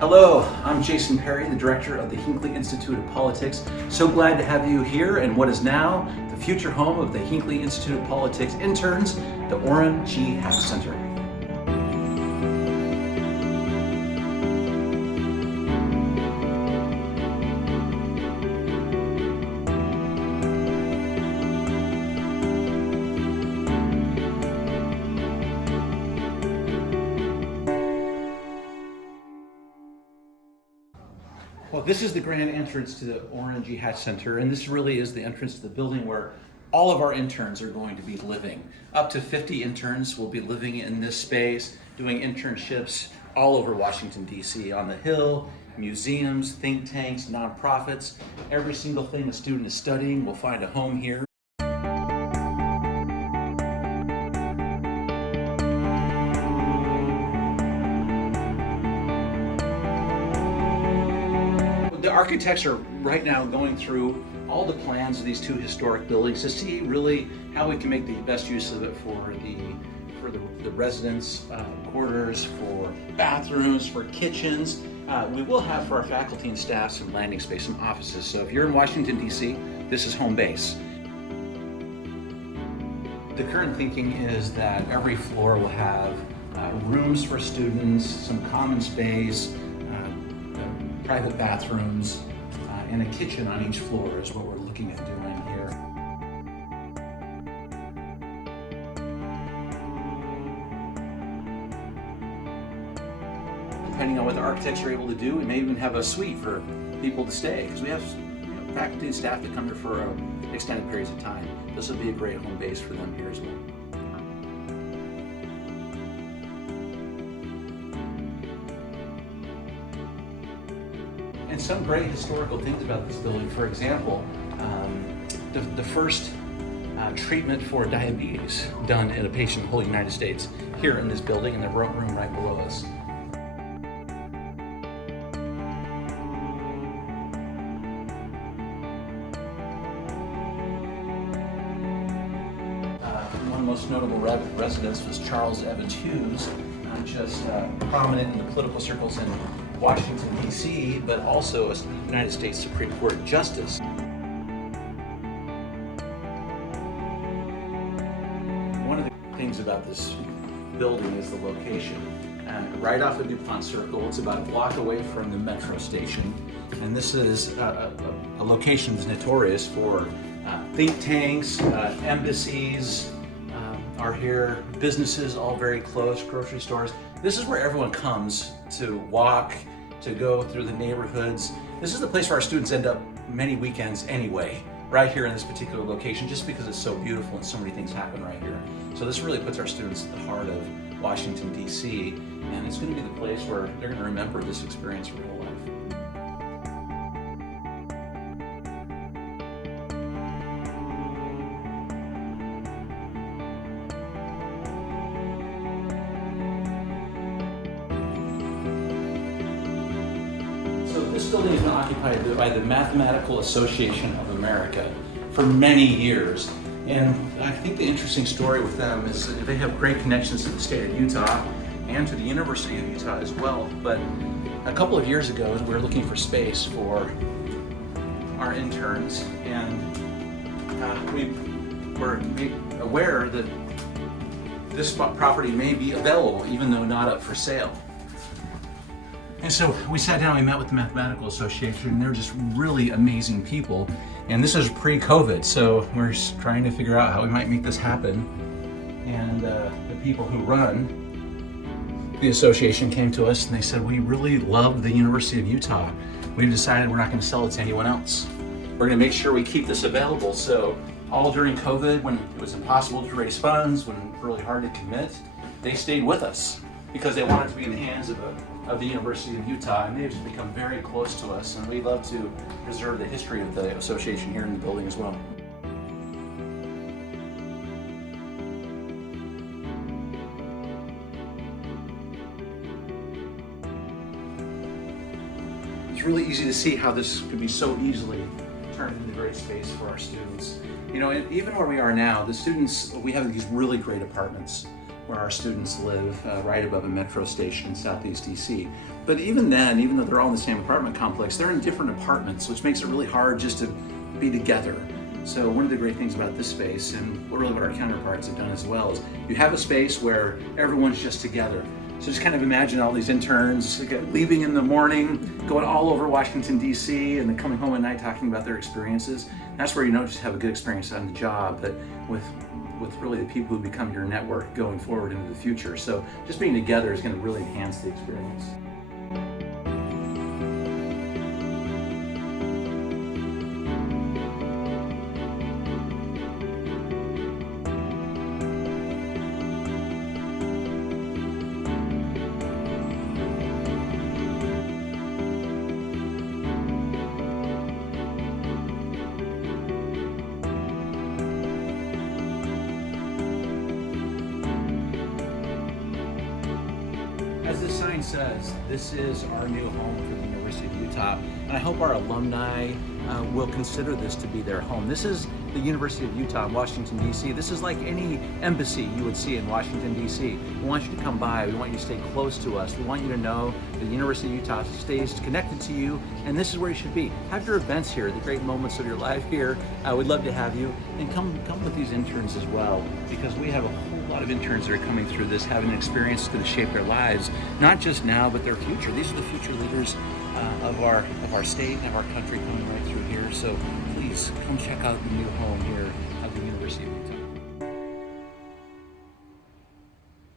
Hello, I'm Jason Perry, the director of the Hinckley Institute of Politics. So glad to have you here in what is now the future home of the Hinckley Institute of Politics interns, the Orrin G. Hatch Center. Well, this is the grand entrance to the Orrin G. Hatch Center, and this really is the entrance to the building where all of our interns are going to be living. Up to 50 interns will be living in this space, doing internships all over Washington, D.C., on the Hill, museums, think tanks, nonprofits. Every single thing a student is studying will find a home here. The architects are right now going through all the plans of these two historic buildings to see really how we can make the best use of it for the residents' quarters, for bathrooms, for kitchens. We will have for our faculty and staff some landing space, some offices. So if you're in Washington, D.C., this is home base. The current thinking is that every floor will have rooms for students, some common space, private bathrooms, and a kitchen on each floor is what we're looking at doing here. Depending on what the architects are able to do, we may even have a suite for people to stay, because we have faculty and staff that come here for extended periods of time. This will be a great home base for them here as well. And some great historical things about this building. For example, the first treatment for diabetes done in a patient in the whole United States here in this building, in the room right below us. One of the most notable residents was Charles Evans Hughes, not just prominent in the political circles in Washington, D.C., but also a United States Supreme Court Justice. One of the things about this building is the location. Right off of DuPont Circle, it's about a block away from the metro station. And this is a location that's notorious for think tanks, embassies are here, businesses all very close, grocery stores. This is where everyone comes to walk, to go through the neighborhoods. This is the place where our students end up many weekends anyway, right here in this particular location, just because it's so beautiful and so many things happen right here. So this really puts our students at the heart of Washington, D.C., and it's going to be the place where they're going to remember this experience for their whole life. This building has been occupied by the Mathematical Association of America for many years. And I think the interesting story with them is that they have great connections to the state of Utah and to the University of Utah as well. But a couple of years ago, we were looking for space for our interns, and we were aware that this property may be available, even though not up for sale. And so we sat down, we met with the Mathematical Association, and they're just really amazing people. And this is pre-COVID, so we're trying to figure out how we might make this happen. And the people who run the association came to us and they said, we really love the University of Utah. We've decided we're not going to sell it to anyone else. We're going to make sure we keep this available. So all during COVID, when it was impossible to raise funds, when it was really hard to commit, they stayed with us because they wanted to be in the hands of the University of Utah, and they've just become very close to us, and we love to preserve the history of the association here in the building as well. It's really easy to see how this could be so easily turned into great space for our students. You know, even where we are now, the students, we have these really great apartments. where our students live, right above a metro station in Southeast DC. But even then, even though they're all in the same apartment complex, they're in different apartments, which makes it really hard just to be together. So one of the great things about this space, and really what our counterparts have done as well, is you have a space where everyone's just together. So just kind of imagine all these interns leaving in the morning, going all over Washington, DC, and then coming home at night talking about their experiences. That's where you don't just have a good experience on the job, but with really the people who become your network going forward into the future. So just being together is going to really enhance the experience. As this sign says, this is our new home for the University of Utah, and I hope our alumni will consider this to be their home. This is the University of Utah in Washington, D.C. This is like any embassy you would see in Washington, D.C. We want you to come by. We want you to stay close to us. We want you to know the University of Utah stays connected to you, and this is where you should be. Have your events here, the great moments of your life here. We'd love to have you, and come with these interns as well, because we have a whole lot of interns that are coming through this, having an experience that's going to shape their lives, not just now, but their future. These are the future leaders of our state and of our country coming right through here. So please come check out the new home here at the University of Utah.